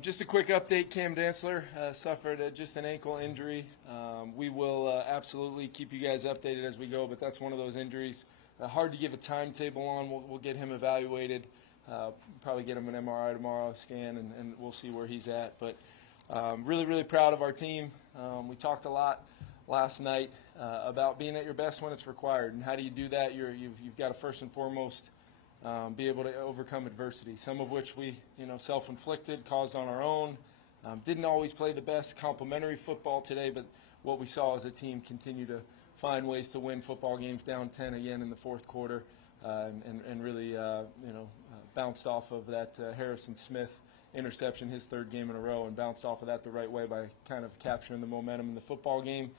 Just a quick update. Cam Dantzler suffered just an ankle injury. We will absolutely keep you guys updated as we go, but that's one of those injuries. Hard to give a timetable on. We'll get him evaluated. Probably get him an MRI tomorrow, scan, and we'll see where he's at. But really, really proud of our team. We talked a lot last night about being at your best when it's required. And how do you do that? You've got to first and foremost be able to overcome adversity, some of which we, self-inflicted, caused on our own. Didn't always play the best complementary football today, but what we saw as a team continue to find ways to win football games down 10 again in the fourth quarter, and really, bounced off of that Harrison Smith interception, his third game in a row, and bounced off of that the right way by kind of capturing the momentum in the football game,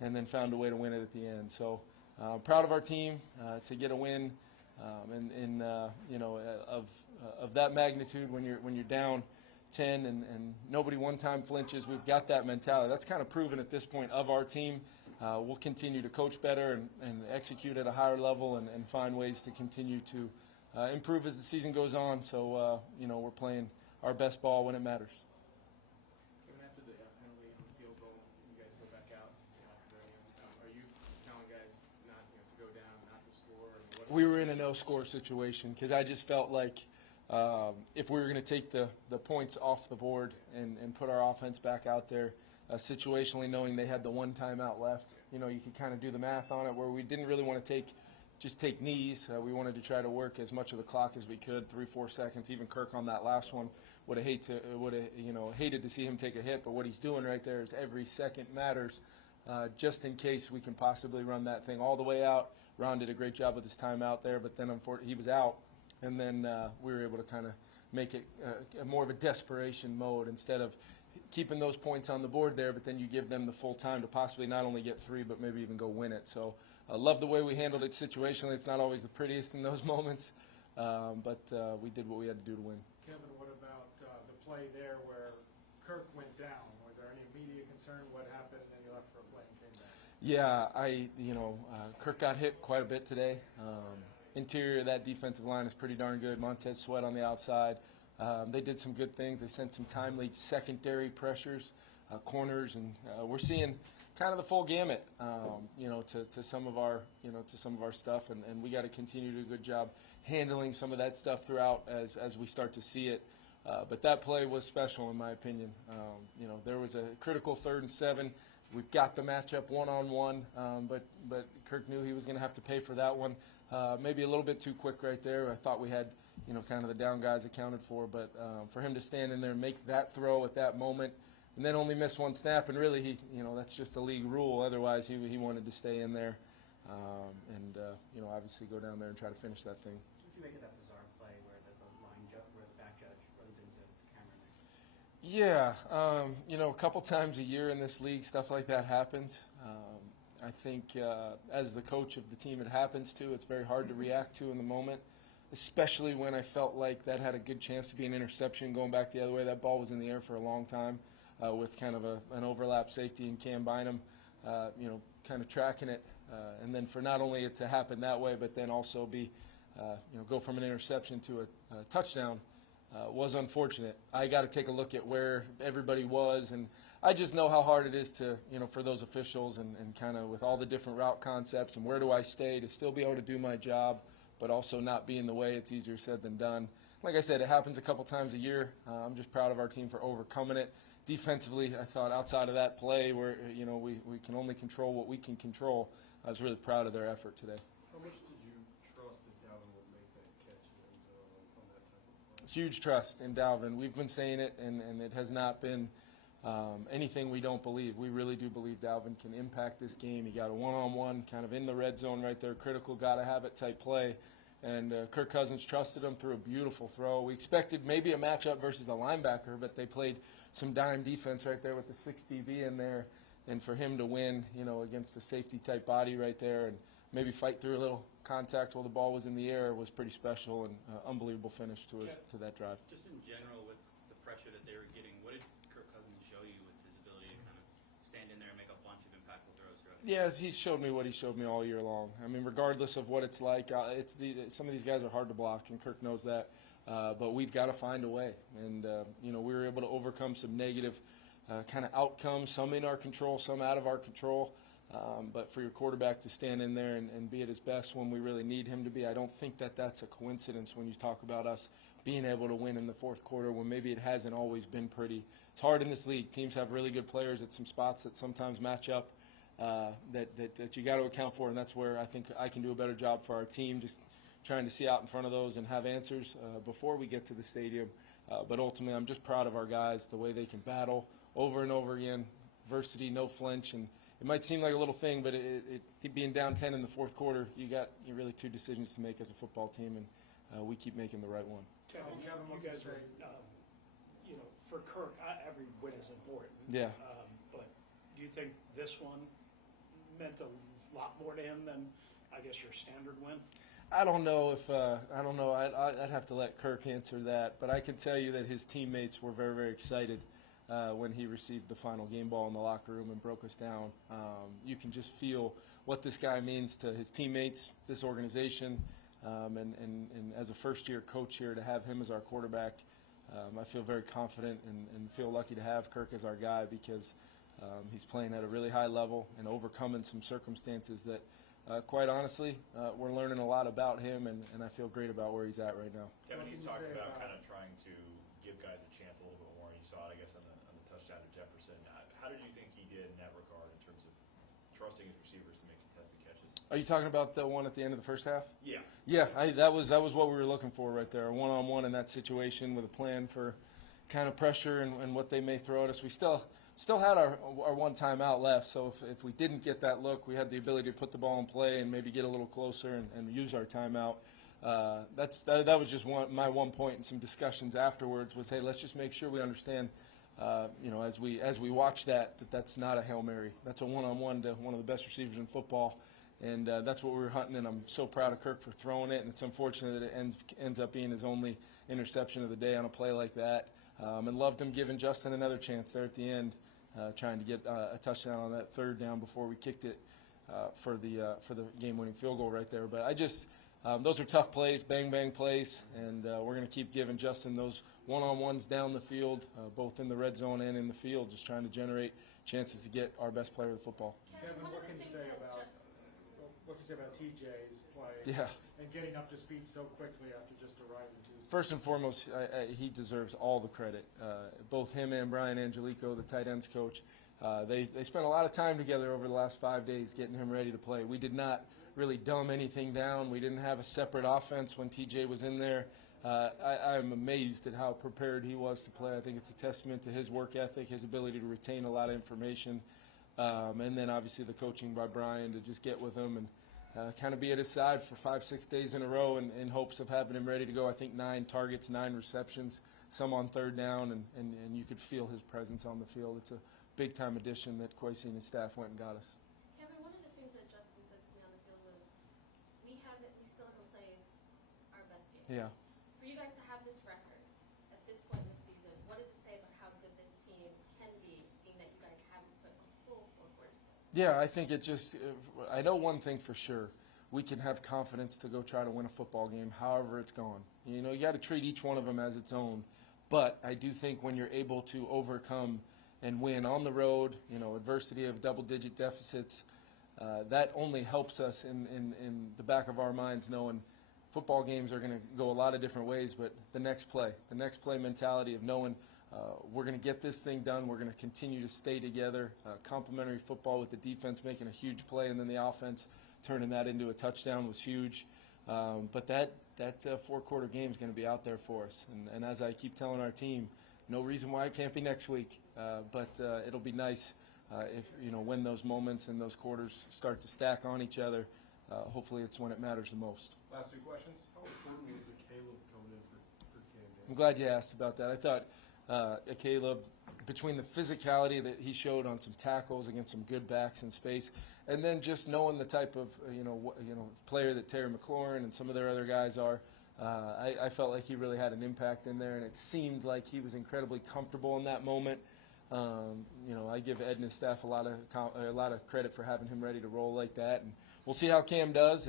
and then found a way to win it at the end. So proud of our team to get a win. Of that magnitude, when you're down 10 and nobody one time flinches, we've got that mentality. That's kind of proven at this point of our team. We'll continue to coach better and execute at a higher level and find ways to continue to improve as the season goes on. So we're playing our best ball when it matters. Even after the penalty on the field goal, you guys go back out. Are you telling guys not to go down, not to score? We were in a no-score situation because I just felt like if we were going to take the points off the board and put our offense back out there, situationally knowing they had the one timeout left, you could kind of do the math on it where we didn't really want to take knees. We wanted to try to work as much of the clock as we could, 3-4 seconds. Even Kirk on that last one would have hated to see him take a hit, but what he's doing right there is every second matters, just in case we can possibly run that thing all the way out. Ron did a great job with his timeout there, but then unfortunately he was out, and then we were able to kind of make it more of a desperation mode instead of keeping those points on the board there, but then you give them the full time to possibly not only get 3 but maybe even go win it. So I love the way we handled it situationally. It's not always the prettiest in those moments, but we did what we had to do to win. Kevin, what about the play there where Kirk went down? Was there any immediate concern? What happened? And then you left for a play and came back. Yeah, Kirk got hit quite a bit today. Interior of that defensive line is pretty darn good. Montez Sweat on the outside. They did some good things. They sent some timely secondary pressures, corners, and we're seeing kind of the full gamut, to some of our stuff, and we got to continue to do a good job handling some of that stuff throughout as we start to see it. But that play was special in my opinion. There was a critical 3rd and 7. We've got the matchup one-on-one, but Kirk knew he was going to have to pay for that one. Maybe a little bit too quick right there. I thought we had, kind of the down guys accounted for, but for him to stand in there and make that throw at that moment and then only miss one snap, and really he, that's just a league rule. Otherwise, he wanted to stay in there and obviously go down there and try to finish that thing. What did you make of that bizarre play where where the back judge runs into the camera? Yeah, a couple times a year in this league, stuff like that happens. I think as the coach of the team it happens to, it's very hard to react to in the moment, especially when I felt like that had a good chance to be an interception going back the other way. That ball was in the air for a long time with kind of an overlap safety and Cam Bynum, kind of tracking it. And then for not only it to happen that way, but then also go from an interception to a touchdown was unfortunate. I got to take a look at where everybody was, and I just know how hard it is to, for those officials and kind of with all the different route concepts and where do I stay to still be able to do my job, but also not be in the way. It's easier said than done. Like I said, it happens a couple times a year. I'm just proud of our team for overcoming it. Defensively, I thought outside of that play where, we can only control what we can control, I was really proud of their effort today. How much did you trust that Dalvin would make that catch on that type of play? Huge trust in Dalvin. We've been saying it, and it has not been anything we don't believe. We really do believe Dalvin can impact this game. He got a one-on-one kind of in the red zone right there, critical, got-to-have-it type play. And Kirk Cousins trusted him through a beautiful throw. We expected maybe a matchup versus a linebacker, but they played some dime defense right there with the 6 DB in there. And for him to win, against a safety-type body right there and maybe fight through a little contact while the ball was in the air was pretty special and unbelievable finish to that drive. Just in general, with the pressure that they were getting, what did Kirk Cousins show you with his ability to kind of stand in there and make a bunch of impactful throws throughout the Yeah, he showed me what he showed me all year long. I mean, regardless of what it's like, some of these guys are hard to block, and Kirk knows that. but we've got to find a way. And, we were able to overcome some negative kind of outcomes, some in our control, some out of our control. But for your quarterback to stand in there and be at his best when we really need him to be, I don't think that that's a coincidence when you talk about us being able to win in the fourth quarter when maybe it hasn't always been pretty. It's hard in this league. Teams have really good players at some spots that sometimes match up that you got to account for, and that's where I think I can do a better job for our team, just trying to see out in front of those and have answers before we get to the stadium. But ultimately, I'm just proud of our guys, the way they can battle over and over again, adversity, no flinch, and it might seem like a little thing, but it being down 10 in the fourth quarter, you really two decisions to make as a football team, and we keep making the right one. Kevin, you guys are, for Kirk, every win is important. Yeah. But do you think this one meant a lot more to him than, I guess, your standard win? I don't know if I don't know. I'd have to let Kirk answer that, but I can tell you that his teammates were very, very excited when he received the final game ball in the locker room and broke us down. You can just feel what this guy means to his teammates, this organization, and as a first-year coach here, to have him as our quarterback, I feel very confident and feel lucky to have Kirk as our guy because he's playing at a really high level and overcoming some circumstances that, quite honestly, we're learning a lot about him, and I feel great about where he's at right now. Kevin, you talked about kind of trying to give guys a chance a little bit more, and you saw it, I guess, on the touchdown to Jefferson. How did you think he did in that regard in terms of trusting his receivers to make contested catches? Are you talking about the one at the end of the first half? Yeah. Yeah, that was what we were looking for right there, a one-on-one in that situation with a plan for kind of pressure and what they may throw at us. We still had our one timeout left, so if we didn't get that look, we had the ability to put the ball in play and maybe get a little closer and use our timeout. That was just my one point in some discussions afterwards was, hey, let's just make sure we understand, as we watch that's not a Hail Mary. That's a one-on-one to one of the best receivers in football. And that's what we were hunting, and I'm so proud of Kirk for throwing it. And it's unfortunate that it ends up being his only interception of the day on a play like that. And loved him giving Justin another chance there at the end, trying to get a touchdown on that third down before we kicked it for the game-winning field goal right there. But those are tough plays, bang-bang plays, and we're going to keep giving Justin those one-on-ones down the field, both in the red zone and in the field, just trying to generate chances to get our best player of the football. Kevin, what can you say about TJ's play Yeah. and getting up to speed so quickly after just arriving Tuesday? First and foremost, he deserves all the credit. Both him and Brian Angelico, the tight ends coach, they spent a lot of time together over the last 5 days getting him ready to play. We did not really dumb anything down. We didn't have a separate offense when TJ was in there. I'm amazed at how prepared he was to play. I think it's a testament to his work ethic, his ability to retain a lot of information, and then obviously the coaching by Brian to just get with him and kind of be at his side for 5-6 days in a row in hopes of having him ready to go. I think 9 targets, 9 receptions, some on third down, and you could feel his presence on the field. It's a big-time addition that Kwesi and his staff went and got us. Kevin, one of the things that Justin said to me on the field was, we still haven't played our best game. Yeah. For you guys to have this record at this point in the season, what does it say about how good this team can be, being that you guys haven't put a full 4 quarters in? Yeah, I think I know one thing for sure. We can have confidence to go try to win a football game, however it's gone. You got to treat each one of them as its own. But I do think when you're able to overcome and win on the road, adversity of double-digit deficits, that only helps us in the back of our minds knowing football games are going to go a lot of different ways, but the next play mentality of knowing we're going to get this thing done, we're going to continue to stay together, complementary football with the defense making a huge play and then the offense turning that into a touchdown was huge. But that 4-quarter game is going to be out there for us. And as I keep telling our team, no reason why it can't be next week, but it'll be nice if when those moments and those quarters start to stack on each other. Hopefully it's when it matters the most. Last 2 questions. How important was it Caleb coming in for Cam Davis? I'm glad you asked about that. I thought Caleb, between the physicality that he showed on some tackles against some good backs in space, and then just knowing the type of player that Terry McLaurin and some of their other guys are, I felt like he really had an impact in there, and it seemed like he was incredibly comfortable in that moment. I give Ed and his staff a lot of credit for having him ready to roll like that, and we'll see how Cam does.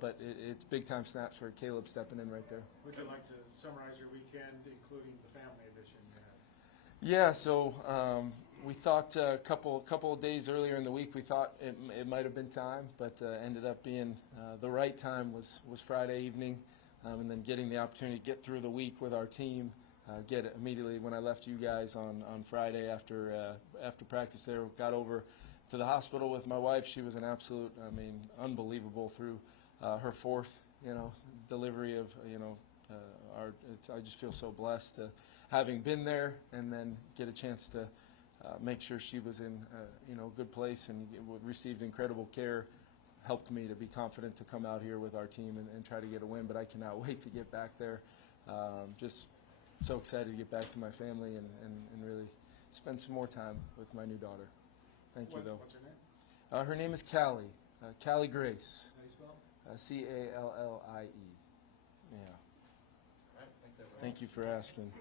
But it's big time snaps for Caleb stepping in right there. Would you like to summarize your weekend, including the family edition you had? Yeah, so we thought a couple of days earlier in the week we thought it might have been time, but ended up being the right time was Friday evening, and then getting the opportunity to get through the week with our team. Get it immediately when I left you guys on Friday after practice there. Got over to the hospital with my wife. She was an absolute, unbelievable through her fourth, delivery of, I just feel so blessed to having been there and then get a chance to make sure she was in, a good place and received incredible care. Helped me to be confident to come out here with our team and try to get a win. But I cannot wait to get back there. Just so excited to get back to my family and really spend some more time with my new daughter. Thank you, though. What's her name? Her name is Callie. Callie Grace. How do you spell? Callie. Yeah. All right, thanks, everyone. Thank you for asking.